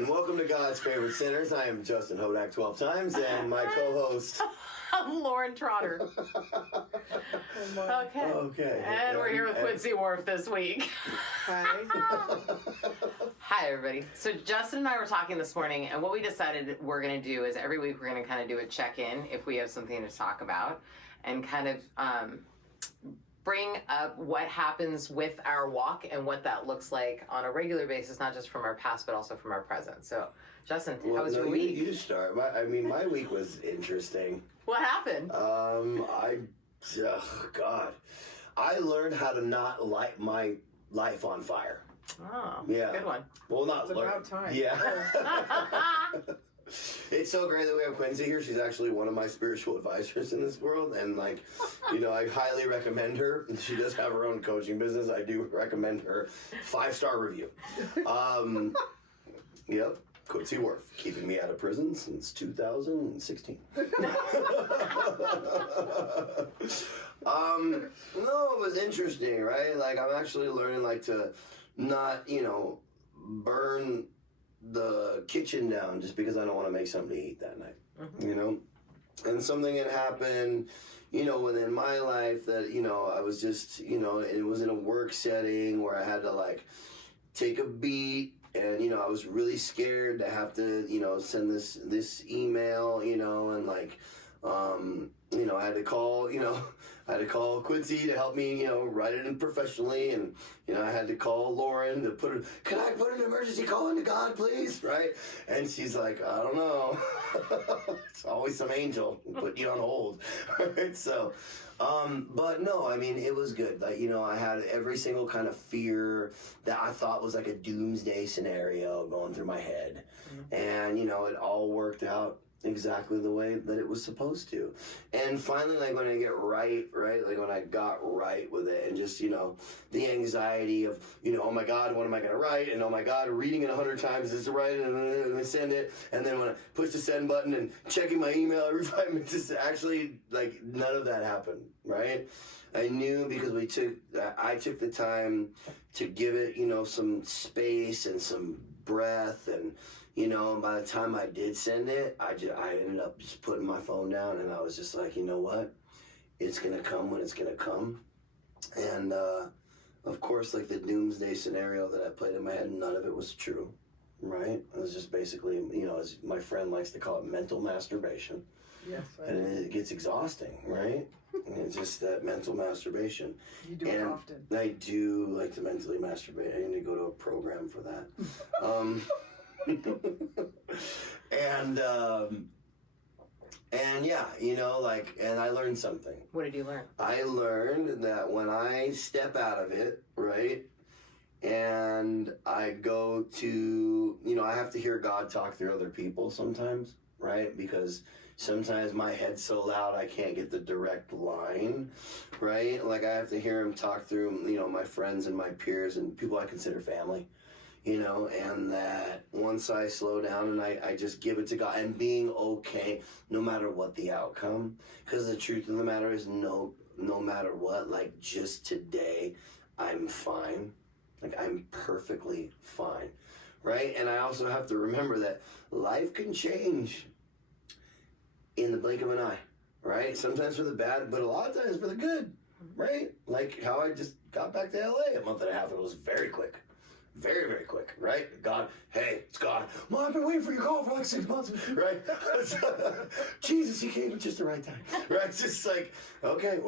and welcome to God's Favorite Sinners. I am Justin Hodak 12 times, and my co-host... Lauren Trotter. Okay. And we're here with Quincy Whorf this week. Hi. Hi, everybody. So Justin and I were talking this morning, and what we decided we're going to do is every week we're going to kind of do a check-in if we have something to talk about, and kind of bring up what happens with our walk and what that looks like on a regular basis, not just from our past, but also from our present. So, Justin, how was your week? You start. My week was interesting. What happened? God. I learned how to not light my life on fire. Oh, yeah. Good one. Well, not It's about time. Yeah. It's so great that we have Quincy here. She's actually one of my spiritual advisors in this world. And, I highly recommend her. She does have her own coaching business. I do recommend her 5-star review. Yep. Quincy Whorf, keeping me out of prison since 2016. No, it was interesting, right? I'm actually learning, to not, burn the kitchen down just because I don't want to make something to eat that night, And something had happened, within my life that, I was just, it was in a work setting where I had to, take a beat. And, I was really scared to have to, send this email, and I had to call, Quincy to help me, write it in professionally. And, I had to call Lauren to can I put an emergency call into God, please? Right. And she's like, I don't know. It's always some angel put you on hold. Right. So, but no, it was good. I had every single kind of fear that I thought was like a doomsday scenario going through my head. Mm-hmm. And, it all worked out exactly the way that it was supposed to. And finally, when I get right, when I got right with it and just, the anxiety of, oh my God, what am I going to write? And oh my God, reading it 100 times is to write it and then send it. And then when I push the send button and checking my email every 5 minutes, it's actually none of that happened, right? I knew because I took the time to give it, some space and some breath, and by the time I did send it, I ended up just putting my phone down, and I was just like, you know what, it's gonna come when it's gonna come. And of course, the doomsday scenario that I played in my head, none of it was true, right? It was just basically, as my friend likes to call it, mental masturbation. Yes. And it gets exhausting, right? And it's just that mental masturbation. You do it often. I do like to mentally masturbate. I need to go to a program for that. And yeah, and I learned something. What did you learn? I learned that when I step out of it, right, and I go to, I have to hear God talk through other people sometimes, right? Because sometimes my head's so loud I can't get the direct line, right? I have to hear him talk through, my friends and my peers and people I consider family. And that once I slow down and I just give it to God and being okay no matter what the outcome, because the truth of the matter is no matter what, just today, I'm fine. I'm perfectly fine, right? And I also have to remember that life can change in the blink of an eye, right? Sometimes for the bad, but a lot of times for the good, right? How I just got back to LA a month and a half, it was very quick. Very, very quick, right? God, hey, it's God. Mom, I've been waiting for your call for 6 months, right? Jesus, you came at just the right time, right? It's just okay,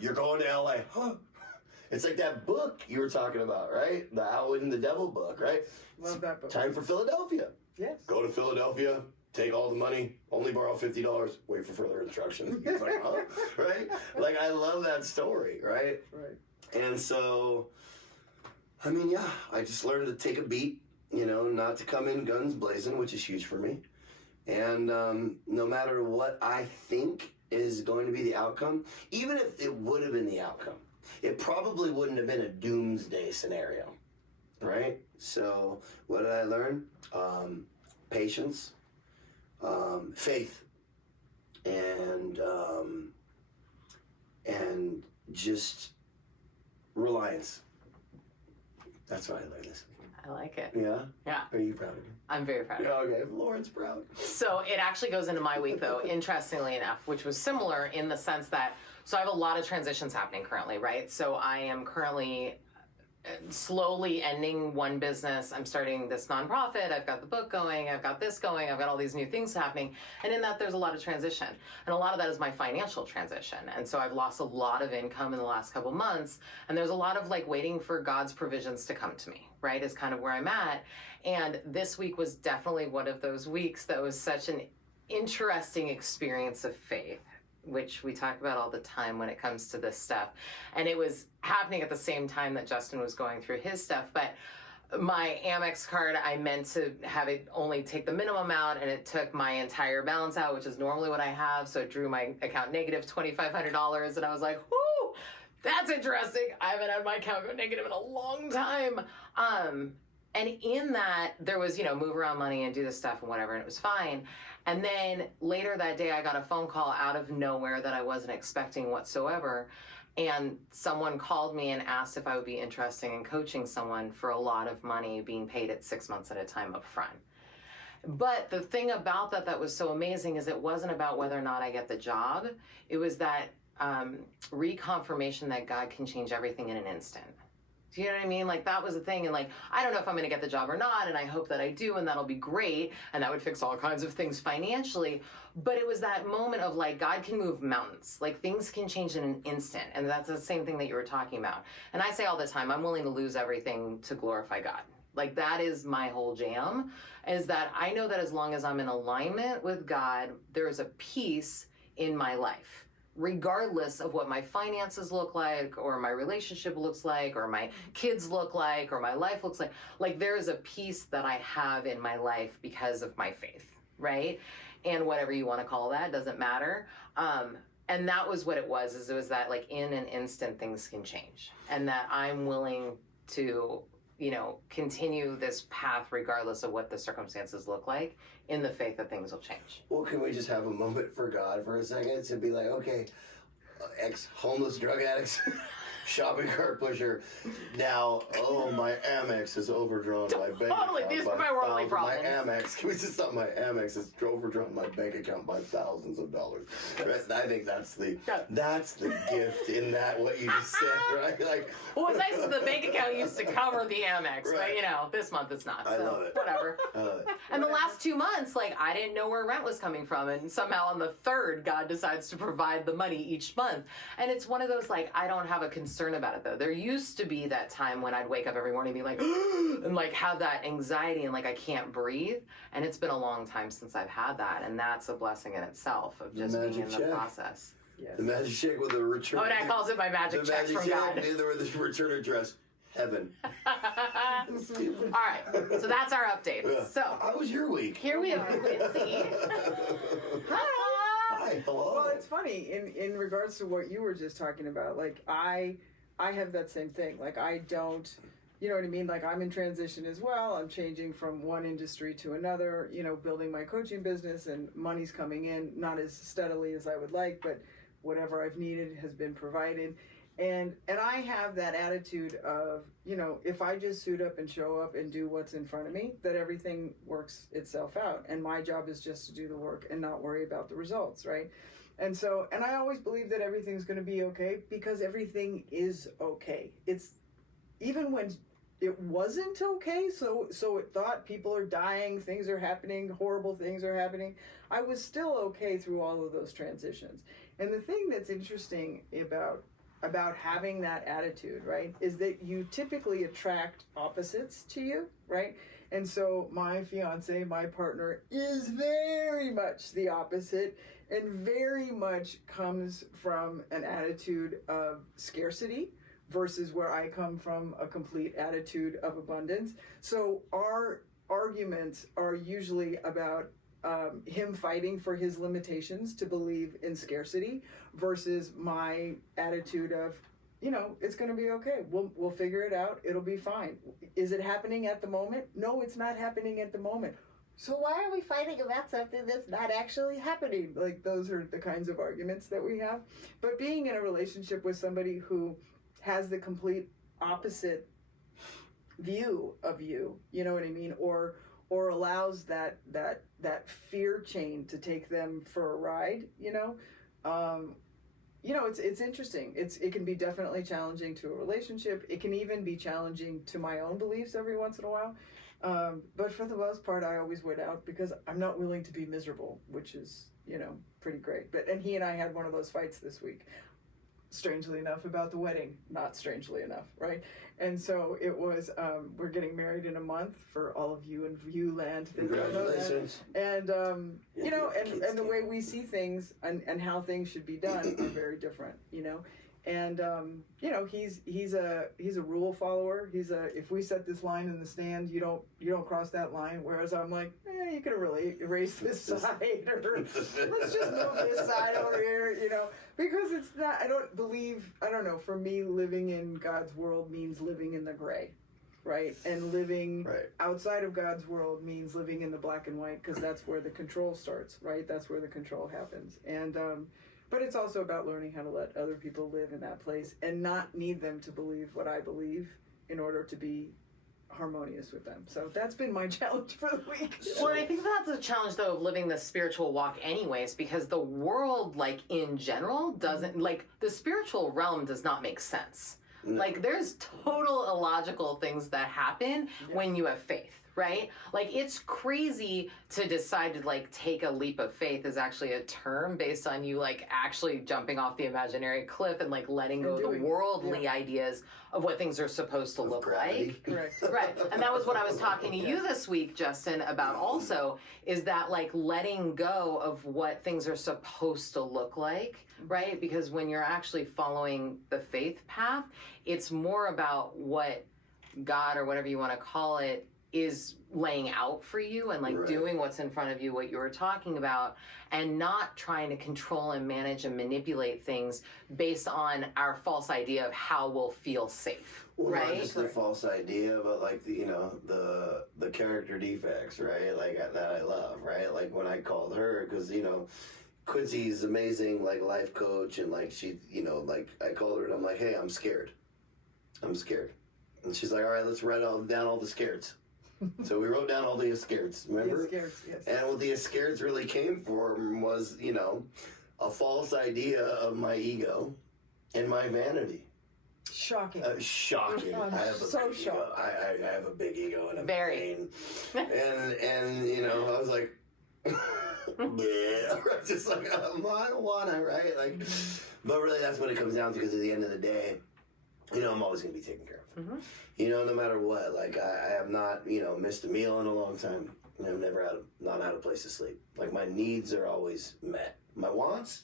you're going to LA, huh? It's like that book you were talking about, right? The Outwitting the Devil book, right? Love that book. Time for Philadelphia. Yes. Go to Philadelphia, take all the money, only borrow $50, wait for further instructions. It's huh? Right? I love that story, right? Right. And so, I just learned to take a beat, not to come in guns blazing, which is huge for me. And no matter what I think is going to be the outcome, even if it would have been the outcome, it probably wouldn't have been a doomsday scenario, right? So what did I learn? Patience, faith, and just reliance. That's what I learned this week. I I like it. Yeah? Yeah. Are you proud of me? I'm very proud of it. Yeah, okay. Lauren's proud. So it actually goes into my week, though, interestingly enough, which was similar in the sense that, so I have a lot of transitions happening currently, right? So I am currently slowly ending one business. I'm starting this nonprofit. I've got the book going. I've got this going. I've got all these new things happening. And in that, there's a lot of transition. And a lot of that is my financial transition. And so I've lost a lot of income in the last couple months. And there's a lot of like waiting for God's provisions to come to me, right? Is kind of where I'm at. And this week was definitely one of those weeks that was such an interesting experience of faith, which we talk about all the time when it comes to this stuff. And it was happening at the same time that Justin was going through his stuff. But my Amex card, I meant to have it only take the minimum out, and it took my entire balance out, which is normally what I have. So it drew my account negative $2,500. And I was like, whoo, that's interesting. I haven't had my account go negative in a long time. And in that, there was, move around money and do this stuff and whatever, and it was fine. And then later that day, I got a phone call out of nowhere that I wasn't expecting whatsoever. And someone called me and asked if I would be interested in coaching someone for a lot of money, being paid at 6 months at a time up front. But the thing about that was so amazing is it wasn't about whether or not I get the job. It was that reconfirmation that God can change everything in an instant. Do you know what I mean? Like, that was the thing. And like, I don't know if I'm going to get the job or not. And I hope that I do. And that'll be great. And that would fix all kinds of things financially. But it was that moment of like, God can move mountains. Like, things can change in an instant. And that's the same thing that you were talking about. And I say all the time, I'm willing to lose everything to glorify God. Like, that is my whole jam, is that I know that as long as I'm in alignment with God, there is a peace in my life, regardless of what my finances look like, or my relationship looks like, or my kids look like, or my life looks like. Like, there is a peace that I have in my life because of my faith, right? And whatever you want to call that, doesn't matter. And that was what it was, is it was that like in an instant things can change. And that I'm willing to, continue this path regardless of what the circumstances look like, in the faith that things will change. Well, can we just have a moment for God for a second to be like, okay, ex-homeless drug addicts, shopping cart pusher, now, my Amex is overdrawn my bank Totally, account. these are my worldly problems. My Amex, can we just stop? My Amex is overdrawn my bank account by thousands of dollars. I think that's the gift in that, what you just said, right? Like, well, what's nice is the bank account used to cover the Amex, right. But this month it's not. So I love it. Whatever. And the last 2 months, like, I didn't know where rent was coming from, and somehow on the third, God decides to provide the money each month. And it's one of those, like, I don't have a concern about it, though. There used to be that time when I'd wake up every morning and be like, and like have that anxiety and like I can't breathe. And it's been a long time since I've had that, and that's a blessing in itself of just being in the process. Yes. The magic check with a return. Oh, Dad calls it my magic checks from God. The return address, heaven. All right, so that's our update. Yeah. So how was your week? Here we have Quincy. Hi, hello. Well, it's funny in regards to what you were just talking about. Like, I have that same thing. Like, I don't, you know what I mean? Like, I'm in transition as well. I'm changing from one industry to another, building my coaching business, and money's coming in, not as steadily as I would like, but whatever I've needed has been provided. And I have that attitude of, if I just suit up and show up and do what's in front of me, that everything works itself out. And my job is just to do the work and not worry about the results, right? And I always believe that everything's going to be okay, because everything is okay. It's even when it wasn't okay, so it thought people are dying, things are happening, horrible things are happening, I was still okay through all of those transitions. And the thing that's interesting about having that attitude, right, is that you typically attract opposites to you, right? And so my fiance, my partner, is very much the opposite, and very much comes from an attitude of scarcity versus where I come from a complete attitude of abundance. So our arguments are usually about him fighting for his limitations to believe in scarcity versus my attitude of, it's going to be okay. We'll figure it out. It'll be fine. Is it happening at the moment? No, it's not happening at the moment. So why are we fighting about something that's not actually happening? Like, those are the kinds of arguments that we have. But being in a relationship with somebody who has the complete opposite view of you, you know what I mean, or allows that fear chain to take them for a ride, you know. It's interesting. It can be definitely challenging to a relationship. It can even be challenging to my own beliefs every once in a while. But for the most part, I always went out because I'm not willing to be miserable, which is, pretty great. And he and I had one of those fights this week, strangely enough, about the wedding. Not strangely enough, right? And so it was, we're getting married in a month for all of you in Viewland. Congratulations. And, and the way we see things and how things should be done are very different, And, he's a rule follower. If we set this line in the stand, you don't cross that line. Whereas I'm like, you could have really erased this side, or let's just move this side over here, because it's not, I don't know, for me, living in God's world means living in the gray, right? And living outside of God's world means living in the black and white, because that's where the control starts, right? That's where the control happens. And, but it's also about learning how to let other people live in that place and not need them to believe what I believe in order to be harmonious with them. So that's been my challenge for the week. Well, I think that's a challenge, though, of living the spiritual walk anyways, because the world, like, in general, doesn't, like, the spiritual realm does not make sense. No. Like, there's total illogical things that happen when you have faith. Right? Like, it's crazy to decide to, like, take a leap of faith is actually a term based on you, like, actually jumping off the imaginary cliff and, like, letting go of the worldly ideas of what things are supposed to look like. Correct. Right. And that was what I was talking to you this week, Justin, about also, is that, like, letting go of what things are supposed to look like, right? Because when you're actually following the faith path, it's more about what God, or whatever you want to call it, is laying out for you, and like doing what's in front of you, what you were talking about, and not trying to control and manage and manipulate things based on our false idea of how we'll feel safe. Well, not just the false idea, but like the character defects, right? Like that I love, right? Like when I called her, because Quincy's amazing, like life coach, and like she, like I called her and I'm like, hey, I'm scared, and she's like, all right, let's write down all the scareds. So we wrote down all the scareds, remember? The scareds, yes. And what the scareds really came from was, a false idea of my ego and my vanity. Shocking. Shocking. I'm I have so shocked. I have a big ego and a very pain. and I was like, yeah, just like I don't wanna, right? Like, but really that's what it comes down to, because at the end of the day, I'm always gonna be taken care of. Mm-hmm. No matter what. Like I have not, missed a meal in a long time. I've never not had a place to sleep. Like my needs are always met. My wants,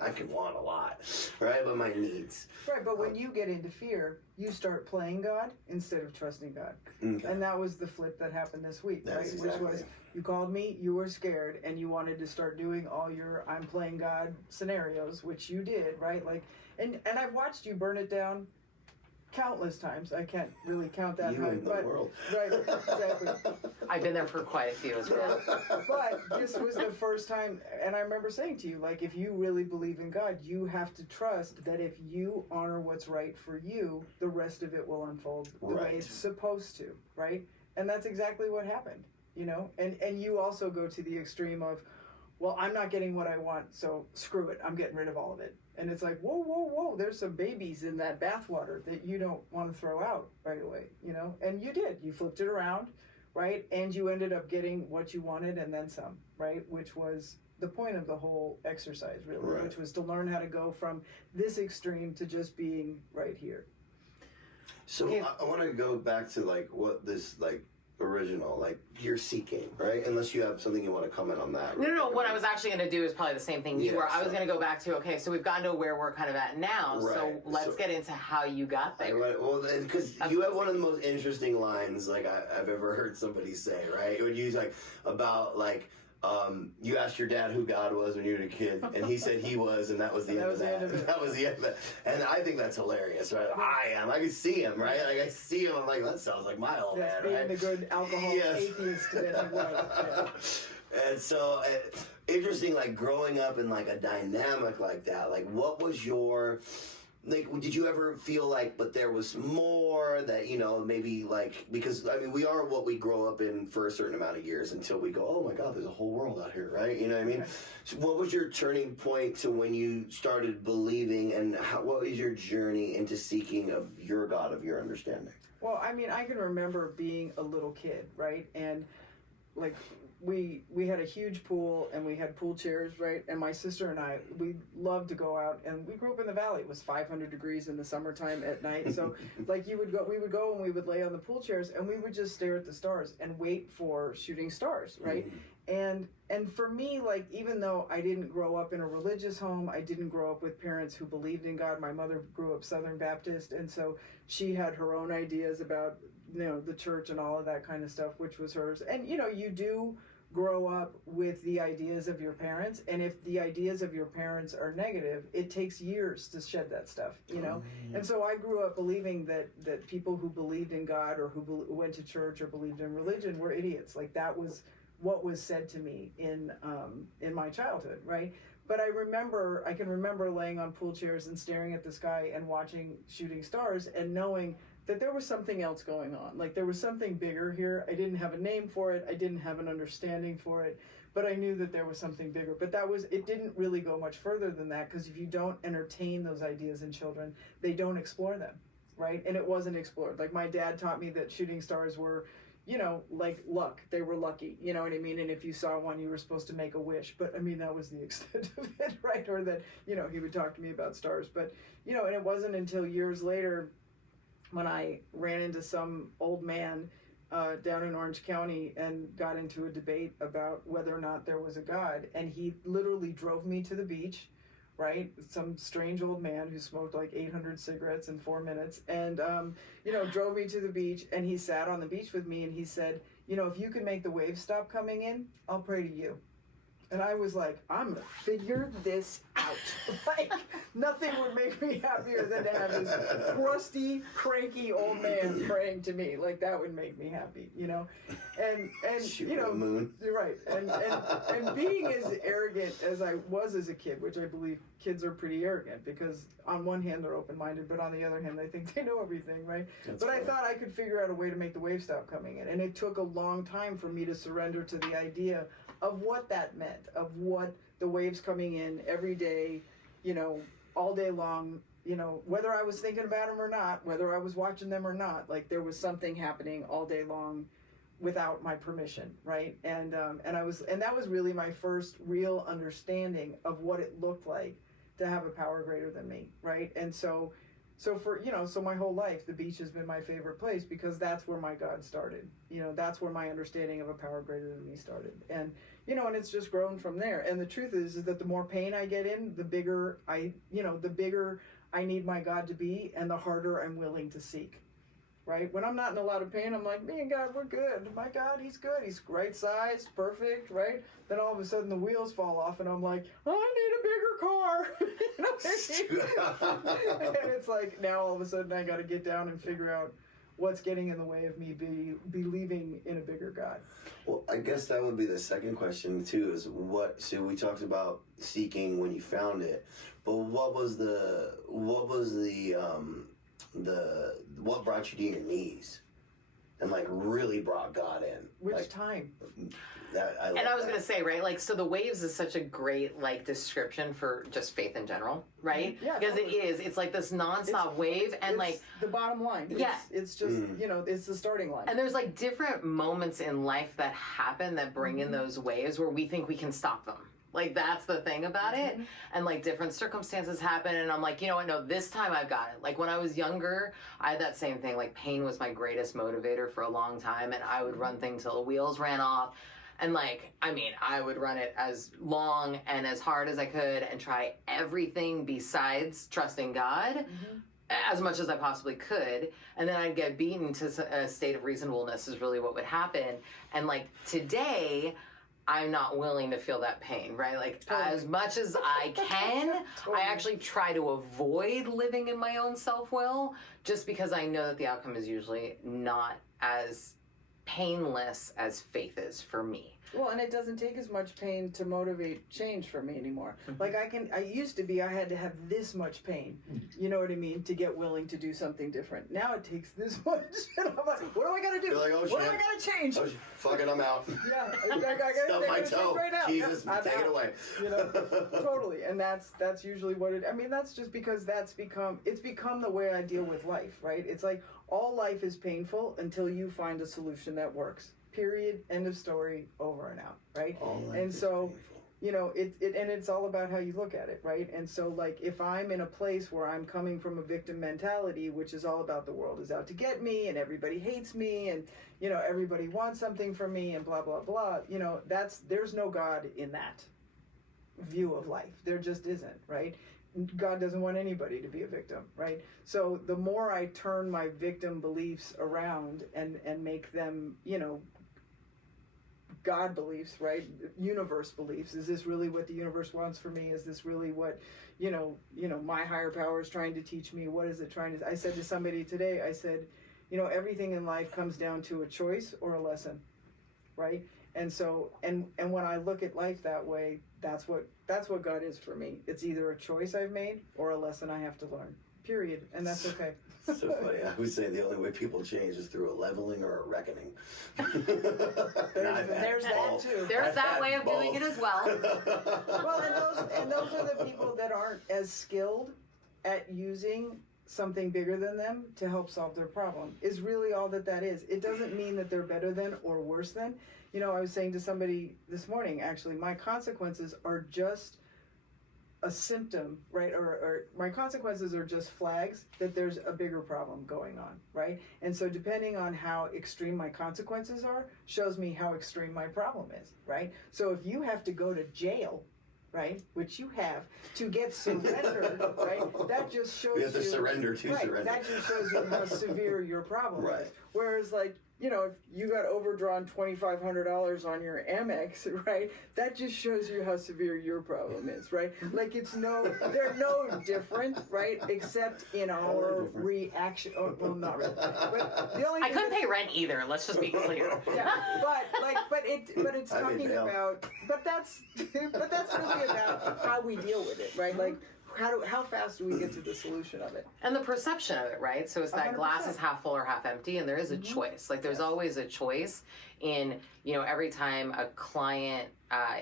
I can want a lot, right? But my needs. Right, but when you get into fear, you start playing God instead of trusting God. Okay. And that was the flip that happened this week, right? Exactly. Which was, you called me, you were scared, and you wanted to start doing all your I'm playing God scenarios, which you did, right? Like, and I've watched you burn it down countless times. I can't really count that high, but world. Right, exactly. I've been there for quite a few as well. But this was the first time, and I remember saying to you, like, if you really believe in God, you have to trust that if you honor what's right for you, the rest of it will unfold the way it's supposed to, right? And that's exactly what happened, And you also go to the extreme of, well, I'm not getting what I want, so screw it, I'm getting rid of all of it. And it's like, whoa, there's some babies in that bathwater that you don't want to throw out right away, And you did. You flipped it around, right? And you ended up getting what you wanted and then some, right? Which was the point of the whole exercise, really, which was to learn how to go from this extreme to just being right here. So I want to go back to, like, what this, like, original, like, you're seeking, right? Unless you have something you want to comment on that. No. What I was actually going to do is probably the same thing you were. I was going to go back to, okay, so we've gotten to where we're kind of at now, so let's get into how you got there. Right, well, because you have one of the most interesting lines, like, I've ever heard somebody say, right? When you, like, about, like, you asked your dad who God was when you were a kid, and he said he was, and that was the end of that. That was the end of it. And I think that's hilarious, right? I can see him, right? Like, I see him, I'm like, that sounds like my old man, being right? the good alcoholic atheist that he was. And so, interesting, like, growing up in, like, a dynamic like that, like, what was your like, did you ever feel like, but there was more that, you know, maybe like, because, I mean, we are what we grow up in for a certain amount of years until we go, oh my God, there's a whole world out here, right? You know what I mean? So what was your turning point to when you started believing, and what was your journey into seeking of your God, of your understanding? Well, I mean, I can remember being a little kid, right? And like, we had a huge pool, and we had pool chairs, right? And my sister and I, we loved to go out, and we grew up in the valley. It was 500 degrees in the summertime at night. So like we would go and we would lay on the pool chairs, and we would just stare at the stars and wait for shooting stars, right? And for me, like, even though I didn't grow up in a religious home, I didn't grow up with parents who believed in God. My mother grew up Southern Baptist, and so she had her own ideas about, you know, the church and all of that kind of stuff, which was hers. And, you know, you do grow up with the ideas of your parents, and if the ideas of your parents are negative, it takes years to shed that stuff, you know. And so I grew up believing that people who believed in God, or who went to church or believed in religion, were idiots. Like, that was what was said to me in my childhood, right? But I can remember laying on pool chairs and staring at the sky and watching shooting stars, and knowing that there was something else going on. Like, there was something bigger here. I didn't have a name for it. I didn't have an understanding for it, but I knew that there was something bigger. But it didn't really go much further than that, because if you don't entertain those ideas in children, they don't explore them, right? And it wasn't explored. Like, my dad taught me that shooting stars were, you know, like luck. They were lucky, you know what I mean? And if you saw one, you were supposed to make a wish. But I mean, that was the extent of it, right? Or that, you know, he would talk to me about stars. But, you know, and it wasn't until years later, when I ran into some old man down in Orange County and got into a debate about whether or not there was a God. And he literally drove me to the beach, right? Some strange old man who smoked like 800 cigarettes in 4 minutes, and, you know, drove me to the beach, and he sat on the beach with me, and he said, you know, if you can make the waves stop coming in, I'll pray to you. And I was like, I'm gonna figure this out. Like, nothing would make me happier than to have this crusty, cranky old man praying to me. Like, that would make me happy, you know? And you know, moon. You're right. And being as arrogant as I was as a kid, which I believe kids are pretty arrogant, because on one hand they're open-minded, but on the other hand they think they know everything, right? But I thought I could figure out a way to make the wave stop coming in. And it took a long time for me to surrender to the idea of what that meant, of what the waves coming in every day, you know, all day long, you know, whether I was thinking about them or not, whether I was watching them or not, like, there was something happening all day long without my permission, right? And that was really my first real understanding of what it looked like to have a power greater than me, right? And so for, you know, so my whole life, the beach has been my favorite place, because that's where my God started. You know, that's where my understanding of a power greater than me started. And, you know, and it's just grown from there. And the truth is that the more pain I get in, the bigger I need my God to be, and the harder I'm willing to seek, right? When I'm not in a lot of pain, I'm like, me and God, we're good. My God, he's good. He's right size, perfect, right? Then all of a sudden the wheels fall off, and I'm like, I need a bigger car. You know what I mean? And it's like, now all of a sudden I got to get down and figure out what's getting in the way of me believing in a bigger God. Well, I guess that would be the second question too, is so we talked about seeking when you found it, but what brought you to your knees and like really brought God in? Which time? I was going to say, right, like, so the waves is such a great, like, description for just faith in general, right? Yeah. Because it's like this nonstop wave, and like the bottom line. It's just, you know, it's the starting line. And there's like different moments in life that happen that bring in those waves where we think we can stop them. Like, that's the thing about it. And like different circumstances happen, and I'm like, you know what, no, this time I've got it. Like, when I was younger, I had that same thing. Like, pain was my greatest motivator for a long time, and I would run things till the wheels ran off. And like, I mean, I would run it as long and as hard as I could and try everything besides trusting God as much as I possibly could. And then I'd get beaten to a state of reasonableness is really what would happen. And like, today, I'm not willing to feel that pain, right? Like, as much as I can, I actually try to avoid living in my own self-will, just because I know that the outcome is usually not as painless as faith is for me. Well, and it doesn't take as much pain to motivate change for me anymore. Like I used to be, I had to have this much pain, you know what I mean, to get willing to do something different. Now it takes this much, and I'm like, what do I gotta do? You're like, oh, what do shit. I gotta change? Oh, fuck it, I'm out. Yeah, I gotta Stub my toe. right now. Jesus, Yep, I'm take out. it away. You know, totally. And that's usually what it, I mean, that's just because it's become the way I deal with life, right? It's like all life is painful until you find a solution that works. Period. End of story. Over and out. Right. And so, you know, and it's all about how you look at it, right? And so, like, if I'm in a place where I'm coming from a victim mentality, which is all about the world is out to get me and everybody hates me and, you know, everybody wants something from me and blah, blah, blah, you know, there's no God in that view of life. There just isn't, right? God doesn't want anybody to be a victim, right? So the more I turn my victim beliefs around and make them, you know, God beliefs, right? Universe beliefs. Is this really what the universe wants for me? Is this really what, you know, my higher power is trying to teach me? What is it trying to, I said to somebody today, I said, you know, everything in life comes down to a choice or a lesson, right? And so, and when I look at life that way, that's what God is for me. It's either a choice I've made or a lesson I have to learn, period. And that's okay. So funny. I would say the only way people change is through a leveling or a reckoning. There's that too. There's that way of doing it as well. Well, and those are the people that aren't as skilled at using something bigger than them to help solve their problem. Is really all that is. It doesn't mean that they're better than or worse than. You know, I was saying to somebody this morning, actually, my consequences are just a symptom, right? Or my consequences are just flags that there's a bigger problem going on, right? And so depending on how extreme my consequences are, shows me how extreme my problem is, right? So if you have to go to jail, right, which you have, to get surrendered, right, that just shows you... We have to surrender to surrender. That just shows you how severe your problem Right. is. Whereas, like, you know, if you got overdrawn $2,500 on your Amex, right, that just shows you how severe your problem is, right? Like, they're no different, right, except in our reaction. Oh, well, not really. But the only I couldn't pay rent either. Let's just be clear. Yeah, but it's talking about, but that's really about how we deal with it, right? Like, how fast do we get to the solution of it? And the perception of it, right? So it's that 100%. Glass is half full or half empty, and there is a choice. Like, there's always a choice in, you know, every time a client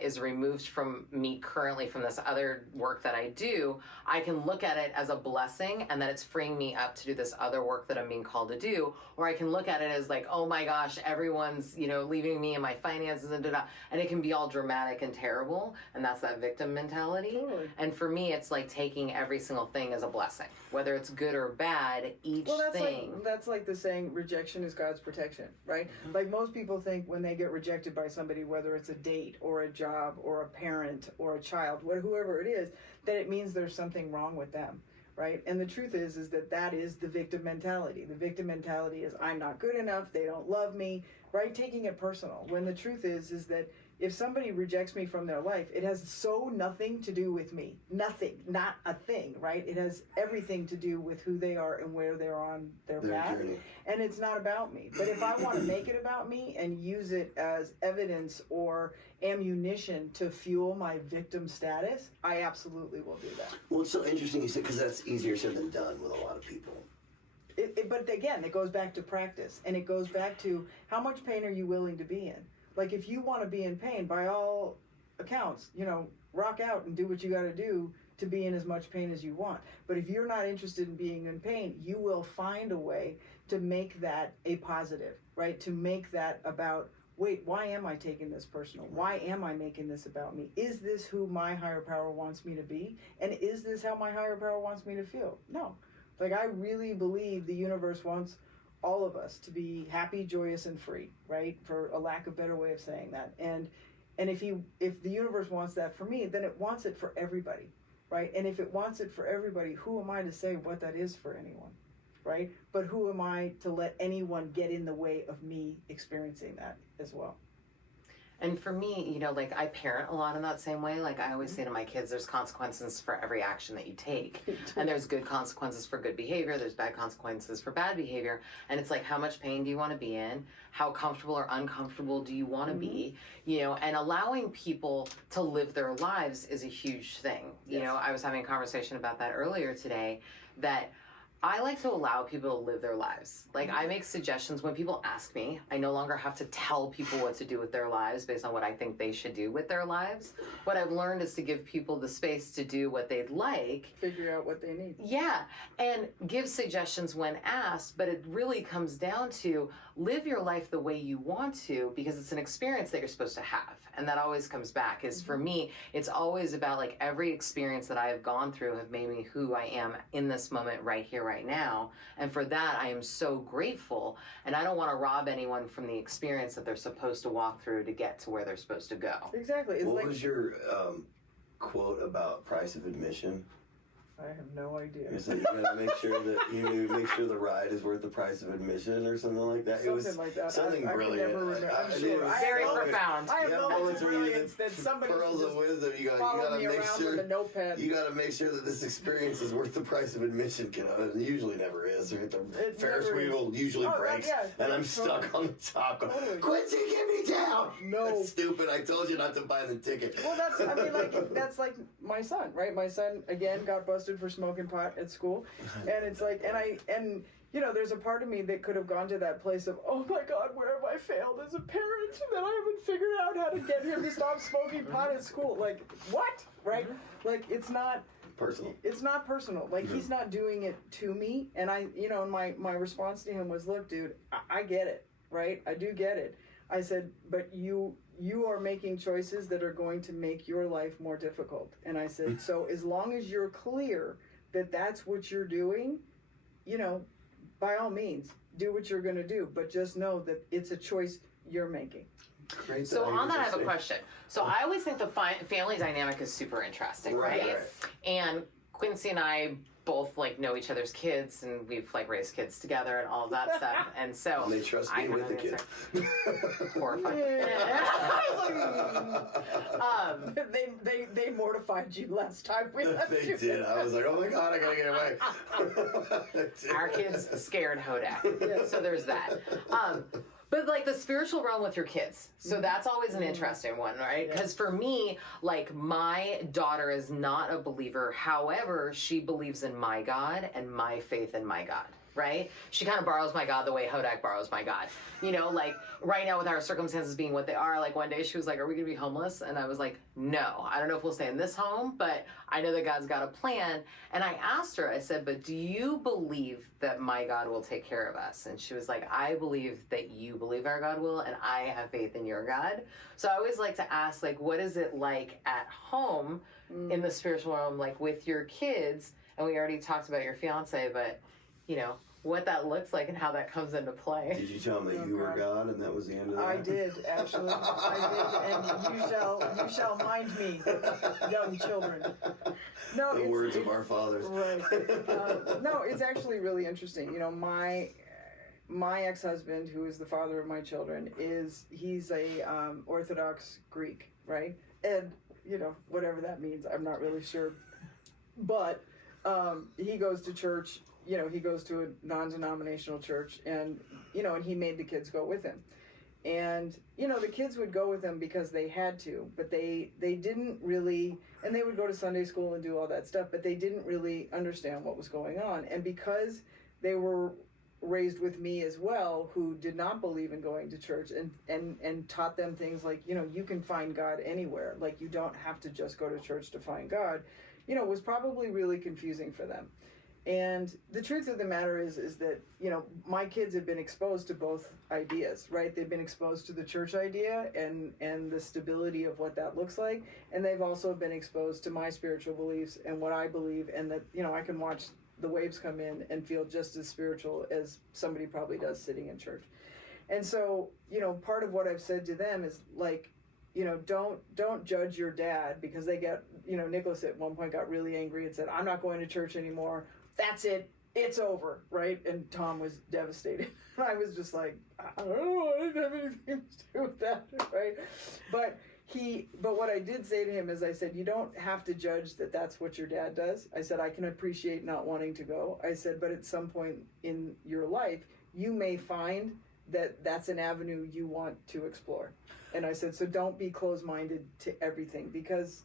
is removed from me currently from this other work that I do, I can look at it as a blessing and that it's freeing me up to do this other work that I'm being called to do. Or I can look at it as like, oh my gosh, everyone's, you know, leaving me and my finances and da-da. And it can be all dramatic and terrible. And that's that victim mentality. Totally. And for me, it's like taking every single thing as a blessing. Whether it's good or bad, each thing. That's like the saying, rejection is God's protection, right? Mm-hmm. Like, most people think when they get rejected by somebody, whether it's a date or a job or a parent or a child, whoever it is, that it means there's something wrong with them, right? And the truth is that is the victim mentality. The victim mentality is, I'm not good enough, they don't love me, right? Taking it personal. When the truth is that if somebody rejects me from their life, it has nothing to do with me. Nothing. Not a thing, right? It has everything to do with who they are and where they're on their path. Journey. And it's not about me. But if I want to make it about me and use it as evidence or ammunition to fuel my victim status, I absolutely will do that. Well, it's so interesting you said, because that's easier said than done with a lot of people. But again, it goes back to practice. And it goes back to how much pain are you willing to be in? Like, if you want to be in pain, by all accounts, you know, rock out and do what you got to do to be in as much pain as you want. But if you're not interested in being in pain, you will find a way to make that a positive, right? To make that about, wait, why am I taking this personal? Why am I making this about me? Is this who my higher power wants me to be? And is this how my higher power wants me to feel? No. Like, I really believe the universe wants all of us to be happy, joyous, and free, right? For a lack of better way of saying that. And if the universe wants that for me, then it wants it for everybody, right? And if it wants it for everybody, who am I to say what that is for anyone, right? But who am I to let anyone get in the way of me experiencing that as well? And for me, you know, like I parent a lot in that same way. Like I always say to my kids, there's consequences for every action that you take. And there's good consequences for good behavior. There's bad consequences for bad behavior. And it's like, how much pain do you want to be in? How comfortable or uncomfortable do you want to be? You know, and allowing people to live their lives is a huge thing. You know, I was having a conversation about that earlier today, that I like to allow people to live their lives. Like I make suggestions when people ask me. I no longer have to tell people what to do with their lives based on what I think they should do with their lives. What I've learned is to give people the space to do what they'd like. Figure out what they need. Yeah, and give suggestions when asked, but it really comes down to live your life the way you want to, because it's an experience that you're supposed to have. And that always comes back, is for me, it's always about like every experience that I have gone through have made me who I am in this moment right here, right now. And for that, I am so grateful. And I don't want to rob anyone from the experience that they're supposed to walk through to get to where they're supposed to go. Exactly. It's what like, was your quote about price of admission? I have no idea. You said you gotta make sure that you make sure the ride is worth the price of admission, or something like that. Something It was like that. something I brilliant. can never remember. I'm it sure. was Very so- profound. I have Yeah, moments moments of where you brilliance that somebody pearls should of just wisdom. You follow gotta me make around sure with a notepad. you gotta make sure that this experience is worth the price of admission, kiddo. It usually never is. Or the It Ferris never is. wheel usually Oh, breaks, yeah, and I'm totally. stuck on the top. Going, Totally. Quincy, get me down! No. That's stupid. I told you not to buy the ticket. Well, that's like my son, right? My son again got busted for smoking pot at school, and it's like, and you know, there's a part of me that could have gone to that place of, oh my God, where have I failed as a parent that I haven't figured out how to get him to stop smoking pot at school? Like, what? Right? Like, it's not Personal. It's not personal. Like, he's not doing it to me, and I, you know, my response to him was, look, dude, I get it, right? I do get it. I said, but you are making choices that are going to make your life more difficult. And I said, so as long as you're clear that that's what you're doing, you know, by all means, do what you're going to do. But just know that it's a choice you're making. Great. So on that, I have a question. So I always think the family dynamic is super interesting, right? And Quincy and I both like know each other's kids, and we've like raised kids together and all of that stuff. And so And they trust me with the kids. Horrifying. They mortified you last time we left They you. did. I was like, oh my God, I gotta get away. Our kids scared Hodak. So there's that. But like the spiritual realm with your kids. So that's always an interesting one, right? Because for me, like my daughter is not a believer. However, she believes in my God and my faith in my God. Right? She kind of borrows my God the way Hodak borrows my God. You know, like right now with our circumstances being what they are, like one day she was like, are we going to be homeless? And I was like, no, I don't know if we'll stay in this home, but I know that God's got a plan. And I asked her, I said, but do you believe that my God will take care of us? And she was like, I believe that you believe our God will, and I have faith in your God. So I always like to ask, like, what is it like at home in the spiritual realm, like with your kids? And we already talked about your fiance, but, you know, what that looks like and how that comes into play. Did you tell them that you were God and that was the end of that? I did, actually. I did, and you shall mind me, young children. No, The words of our fathers. Right. No, it's actually really interesting. You know, my ex-husband, who is the father of my children, he's a Orthodox Greek, right? And, you know, whatever that means, I'm not really sure. But he goes to church. You know, he goes to a non-denominational church, and, you know, and he made the kids go with him. And, you know, the kids would go with him because they had to, but they didn't really, and they would go to Sunday school and do all that stuff, but they didn't really understand what was going on. And because they were raised with me as well, who did not believe in going to church, and taught them things like, you know, you can find God anywhere. Like, you don't have to just go to church to find God, you know, was probably really confusing for them. And the truth of the matter is that, you know, my kids have been exposed to both ideas, right? They've been exposed to the church idea and the stability of what that looks like. And they've also been exposed to my spiritual beliefs and what I believe, and that, you know, I can watch the waves come in and feel just as spiritual as somebody probably does sitting in church. And so, you know, part of what I've said to them is like, you know, don't judge your dad, because they get, you know, Nicholas at one point got really angry and said, I'm not going to church anymore. That's it. It's over, right? And Tom was devastated. I was just like, I don't know, I didn't have anything to do with that, right? But what I did say to him is I said, you don't have to judge that that's what your dad does. I said, I can appreciate not wanting to go. I said, but at some point in your life, you may find that that's an avenue you want to explore. And I said, so don't be closed-minded to everything, because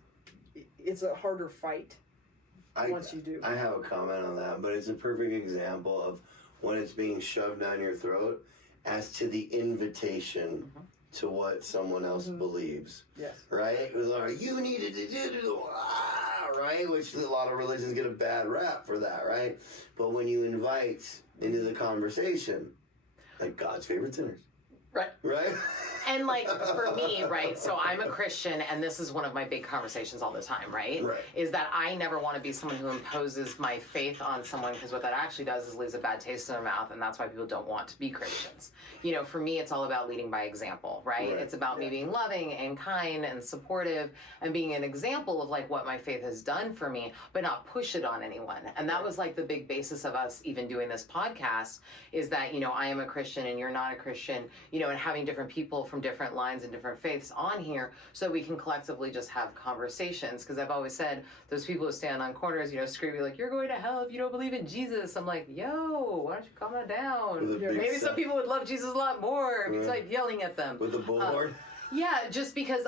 it's a harder fight once you do. I have a comment on that, but it's a perfect example of when it's being shoved down your throat as to the invitation to what someone else believes. Yes. Right? It was like, you needed to do, right? Which a lot of religions get a bad rap for that, right? But when you invite into the conversation, like God's favorite sinners. Right. Right? And like for me, right, so I'm a Christian, and this is one of my big conversations all the time, right? Is that I never want to be someone who imposes my faith on someone, because what that actually does is leaves a bad taste in their mouth, and that's why people don't want to be Christians. You know, for me, it's all about leading by example, right? It's about me being loving and kind and supportive and being an example of like what my faith has done for me, but not push it on anyone. And that was like the big basis of us even doing this podcast, is that, you know, I am a Christian and you're not a Christian, you know, and having different people from different lines and different faiths on here so we can collectively just have conversations. Because I've always said, those people who stand on corners, you know, screaming like, you're going to hell if you don't believe in Jesus. I'm like, yo, why don't you calm that down? Maybe some people would love Jesus a lot more if you like yelling at them. With the bullhorn? Yeah, just because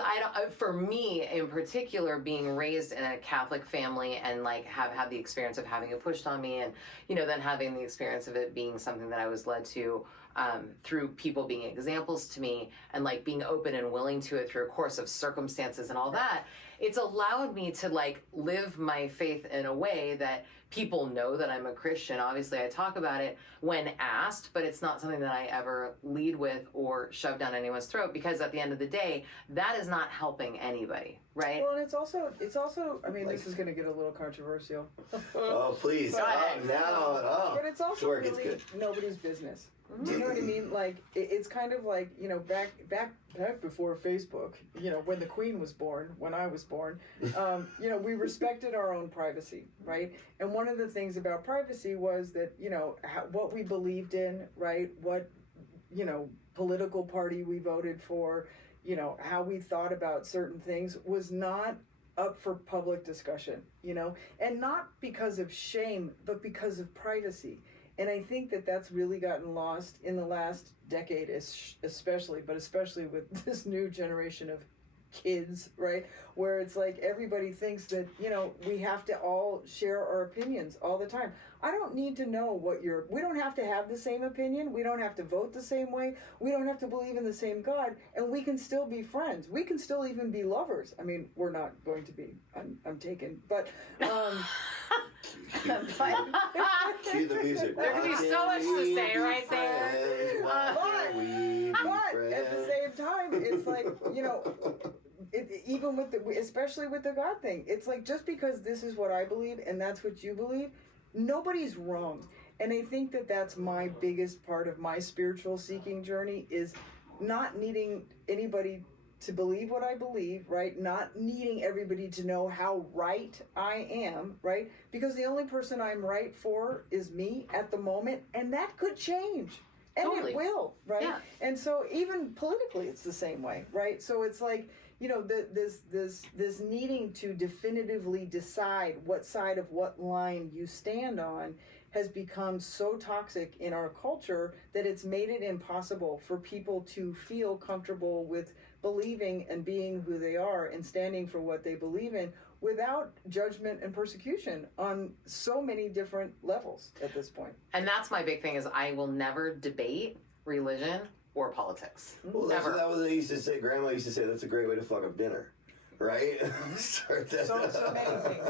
for me in particular, being raised in a Catholic family and like have had the experience of having it pushed on me, and, you know, then having the experience of it being something that I was led to through people being examples to me, and like being open and willing to it through a course of circumstances and all that, it's allowed me to like live my faith in a way that people know that I'm a Christian. Obviously, I talk about it when asked, but it's not something that I ever lead with or shove down anyone's throat, because at the end of the day, that is not helping anybody, right? Well, and it's also. I mean, this is going to get a little controversial. Oh, please! But it's also sure, really nobody's business. Do you know what I mean? Like, it's kind of like, you know, back before Facebook, you know, when the Queen was born, when I was born, you know, we respected our own privacy, right? And one of the things about privacy was that, you know, what we believed in, right? What, you know, political party we voted for, you know, how we thought about certain things was not up for public discussion, you know, and not because of shame, but because of privacy. And I think that that's really gotten lost in the last decade, especially with this new generation of kids, right? Where it's like everybody thinks that, you know, we have to all share our opinions all the time. I don't need to know we don't have to have the same opinion. We don't have to vote the same way. We don't have to believe in the same God, and we can still be friends. We can still even be lovers. I mean, we're not going to be. I'm taken, but cue the music. There could be so much to say right there. But at the same time, it's like, you know, even with especially with the God thing, it's like, just because this is what I believe and that's what you believe, nobody's wrong. And I think that that's my biggest part of my spiritual seeking journey, is not needing anybody to believe what I believe, right? Not needing everybody to know how right I am, right? Because the only person I'm right for is me at the moment, and that could change. And Totally. It will, right? Yeah. And so even politically, it's the same way, right? So it's like, you know, this needing to definitively decide what side of what line you stand on has become so toxic in our culture that it's made it impossible for people to feel comfortable with believing and being who they are and standing for what they believe in without judgment and persecution on so many different levels at this point. And that's my big thing, is I will never debate religion or politics. Well, that was what they used to say. Grandma used to say, that's a great way to fuck up dinner. Right? Start that. So many things.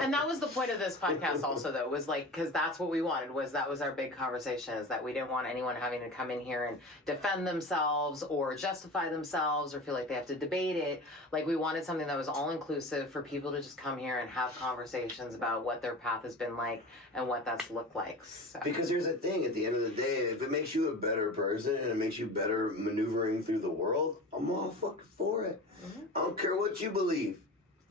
And that was the point of this podcast also, though, was like, because that's what we wanted, that was our big conversation, is that we didn't want anyone having to come in here and defend themselves or justify themselves or feel like they have to debate it. Like, we wanted something that was all inclusive for people to just come here and have conversations about what their path has been like and what that's looked like. So. Because here's the thing, at the end of the day, if it makes you a better person and it makes you better maneuvering through the world, I'm all fucking for it. Mm-hmm. I don't care what you believe.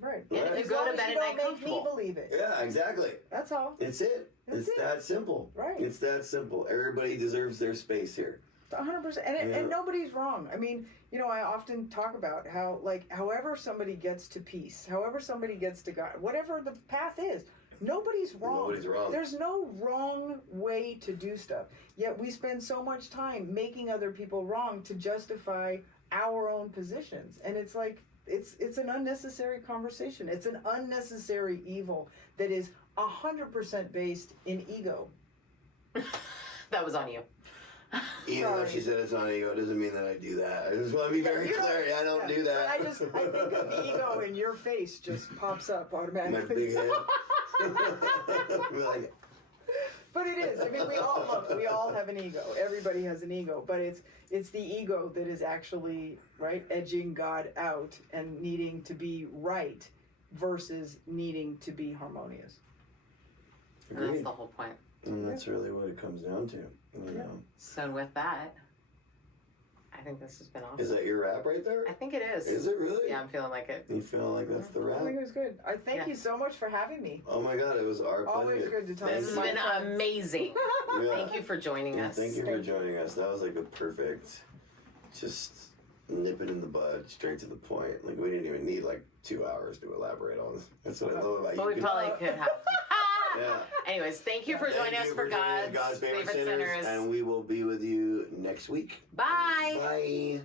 Right. And if you go to bed at night comfortable. Make me believe it. Yeah, exactly. That's all. It's it. It's that simple. Right. It's that simple. Everybody deserves their space here. 100%. And nobody's wrong. I mean, you know, I often talk about how, like, however somebody gets to peace, however somebody gets to God, whatever the path is, nobody's wrong. Nobody's wrong. There's no wrong way to do stuff. Yet we spend so much time making other people wrong to justify our own positions. And it's like, it's an unnecessary conversation. It's an unnecessary evil that is 100% based in ego. That was on you. Even though she said it's on ego, it doesn't mean that I do that. I just want to be very clear. I don't do that. I think of the ego in your face just pops up automatically. My big head. Like, but it is. I mean, we all have an ego. Everybody has an ego, but it's the ego that is actually, right, edging God out and needing to be right versus needing to be harmonious. And that's the whole point. and that's really what it comes down to, you know. So with that, I think this has been awesome. Is that your wrap right there? I think it is. Is it really? Yeah, I'm feeling like it. You feel like that's the wrap? I think it was good. I thank you so much for having me. Oh my God, it was our pleasure. Always good to talk This to has my been friends. amazing. Yeah. Thank you for joining us. Thank you for joining us. That was like a perfect, just nip it in the bud, straight to the point. Like we didn't even need like 2 hours to elaborate on this. That's what I love about you. But we probably could have. Yeah. Anyways, thank you for joining us for joining God's Favorite Favorite Sinners. and we will be with you next week. Bye. Bye.